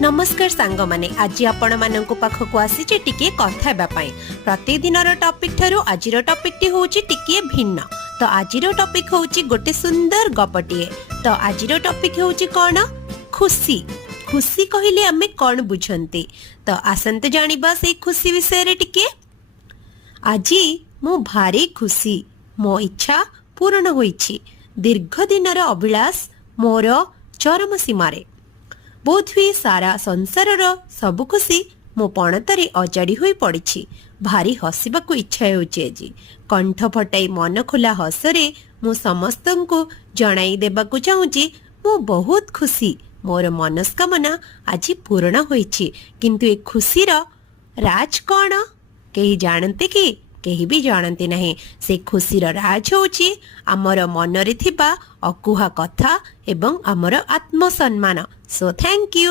नमस्कार सांग माने आज आपण माननकु पाखकु आसीचे टिके कथा हेबा पई प्रतिदिन टॉपिक थारु आजिर टॉपिक टी होची टिके भिन्न। तो आजिर टॉपिक होची गोटे सुंदर गपटिए। तो आजिर टॉपिक होची कोन खुशी। खुशी कहिले आमे कोन बुझंती। तो आसंत जानिबा से खुशी विषय रे टिके। आजी मो भारी खुशी मो इच्छा पूर्ण होईछि। दीर्घ दिनर अभिलाष मोर चरम सीमारे। बोध हुए सारा संसार सबु खुशी मो पणतरे अजाड़ी हुई पड़ी। भारी हसवा को इच्छा होची। कंठ फटाई मन खोला हसरे मु समस्त को जणाई देबाकु चाहूची मु बहुत खुशी। मोर मनस्कामना आज पूर्ण होईछि। किंतु ए खुशीर राज कौन केही जानते कि केही भी जानते नहीं। से खुशीर राज होची आमर मनरे थिबा अकुहा कथा एवं आमर आत्मसम्मान। So thank you.